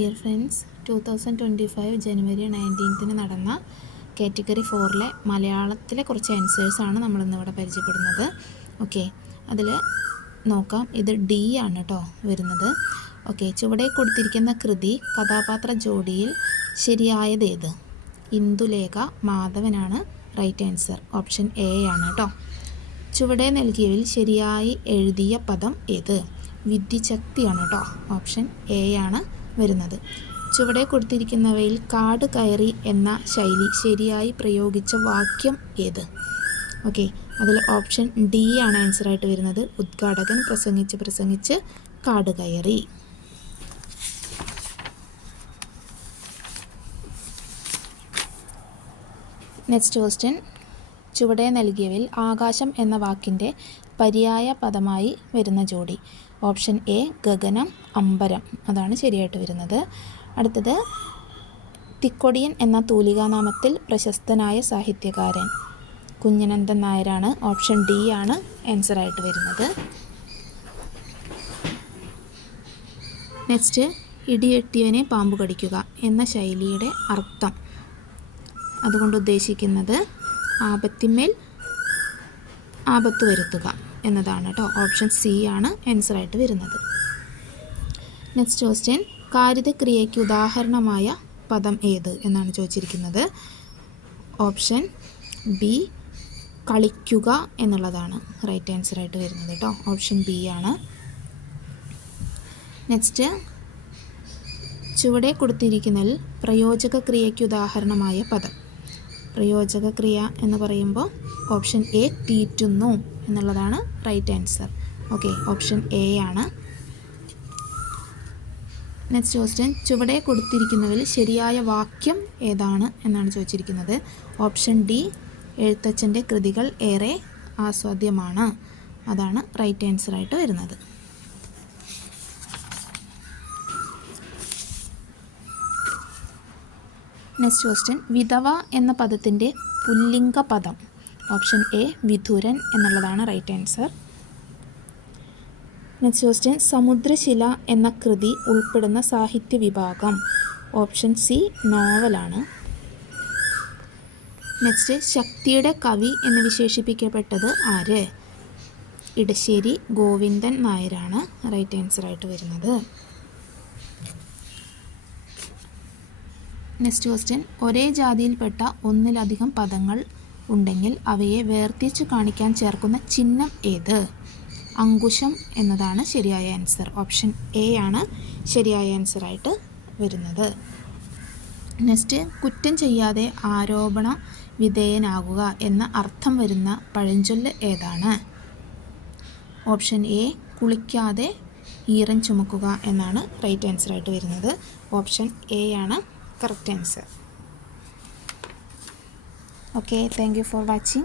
Dear friends, 2025 ജനുവരി 19 നടന്ന category 4 മലയാളത്തിലെ കുറച്ച് ആൻസേഴ്സാണ് നമ്മളിന്നിവിടെ പരിചയപ്പെടുന്നത്. ഓക്കെ, അതിൽ നോക്കാം. ഇത് ഡി ആണ് കേട്ടോ വരുന്നത്. ഓക്കെ, ചുവടെ കൊടുത്തിരിക്കുന്ന കൃതി കഥാപാത്ര ജോഡിയിൽ ശരിയായതേത്? ഇന്ദുലേഖ മാധവനാണ് റൈറ്റ് ആൻസർ. ഓപ്ഷൻ എ ആണ് കേട്ടോ. ചുവടെ നൽകിയതിൽ ശരിയായി എഴുതിയ പദം ഏത്? വിദ്യുച്ഛക്തിയാണ് കേട്ടോ. ഓപ്ഷൻ എ ആണ് വരുന്നത്. ചുവടെ കൊടുത്തിരിക്കുന്നവയിൽ കാട് കയറി എന്ന ശൈലി ശരിയായി പ്രയോഗിച്ച വാക്യം ഏത്? ഓക്കെ, അതിൽ ഓപ്ഷൻ ഡി ആണ് ആൻസറായിട്ട് വരുന്നത്. ഉദ്ഘാടകൻ പ്രസംഗിച്ച് കാട് കയറി. Next question. ചുവടെ നൽകിയവയിൽ ആകാശം എന്ന വാക്കിൻ്റെ പര്യായ പദമായി വരുന്ന ജോഡി? ഓപ്ഷൻ എ ഗഗനം, അമ്പരം. അതാണ് ശരിയായിട്ട് വരുന്നത്. അടുത്തത് തിക്കൊടിയൻ എന്ന തൂലികാനാമത്തിൽ പ്രശസ്തനായ സാഹിത്യകാരൻ? കുഞ്ഞനന്തൻ നായരാണ്. ഓപ്ഷൻ ഡി ആണ് ആൻസറായിട്ട് വരുന്നത്. നെക്സ്റ്റ്, ഇടിവെട്ടിയവനെ പാമ്പ് കടിക്കുക എന്ന ശൈലിയുടെ അർത്ഥം? അതുകൊണ്ട് ഉദ്ദേശിക്കുന്നത് ആപത്തിന്മേൽ ആപത്ത് വരുത്തുക എന്നതാണ് കേട്ടോ. ഓപ്ഷൻ സി ആണ് ആൻസറായിട്ട് വരുന്നത്. Next question. കാരിതക്രിയയ്ക്ക് ഉദാഹരണമായ പദം ഏത് എന്നാണ് ചോദിച്ചിരിക്കുന്നത്. ഓപ്ഷൻ ബി കളിക്കുക എന്നുള്ളതാണ് റൈറ്റ് ആൻസറായിട്ട് വരുന്നത് കേട്ടോ. ഓപ്ഷൻ ബി ആണ്. നെക്സ്റ്റ്, ചുവടെ കൊടുത്തിരിക്കുന്നതിൽ പ്രയോജക ക്രിയയ്ക്ക് ഉദാഹരണമായ പദം? പ്രയോജക ക്രിയ എന്ന് പറയുമ്പോൾ ഓപ്ഷൻ എ തീറ്റുന്നു എന്നുള്ളതാണ് right answer. Okay, option A ആണ്. Next question. ചുവടെ കൊടുത്തിരിക്കുന്നതിൽ ശരിയായ വാക്യം ഏതാണ് എന്നാണ് ചോദിച്ചിരിക്കുന്നത്. ഓപ്ഷൻ ഡി എഴുത്തച്ഛൻ്റെ കൃതികൾ ഏറെ ആസ്വാദ്യമാണ്. അതാണ് റൈറ്റ് ആൻസറായിട്ട് വരുന്നത്. Next question. വിധവ എന്ന പദത്തിൻ്റെ പുല്ലിംഗ പദം? ഓപ്ഷൻ എ വിധുരൻ എന്നുള്ളതാണ് right answer. Next question. Samudrashila എന്ന കൃതി ഉൾപ്പെടുന്ന സാഹിത്യ വിഭാഗം? ഓപ്ഷൻ സി നോവലാണ്. നെക്സ്റ്റ്, ശക്തിയുടെ കവി എന്ന് വിശേഷിപ്പിക്കപ്പെട്ടത് ആര്? ഇടശ്ശേരി ഗോവിന്ദൻ നായരാണ് റൈറ്റ് ആൻസറായിട്ട് വരുന്നത്. Next question. ഒരേ ജാതിയിൽപ്പെട്ട ഒന്നിലധികം പദങ്ങൾ ഉണ്ടെങ്കിൽ അവയെ വേർതിരിച്ചു കാണിക്കാൻ ചേർക്കുന്ന ചിഹ്നം ഏത്? അങ്കുശം എന്നതാണ് ശരിയായ ആൻസർ. ഓപ്ഷൻ എ ആണ് ശരിയായ ആൻസറായിട്ട് വരുന്നത്. നെക്സ്റ്റ്, കുറ്റം ചെയ്യാതെ ആരോപണ വിധേയനാകുക എന്ന അർത്ഥം വരുന്ന പഴഞ്ചൊല്ല് ഏതാണ്? ഓപ്ഷൻ എ കുളിക്കാതെ ഈറൻ ചുമക്കുക എന്നാണ് റൈറ്റ് ആൻസറായിട്ട് വരുന്നത്. ഓപ്ഷൻ എ ആണ് correct answer. Okay, thank you for watching.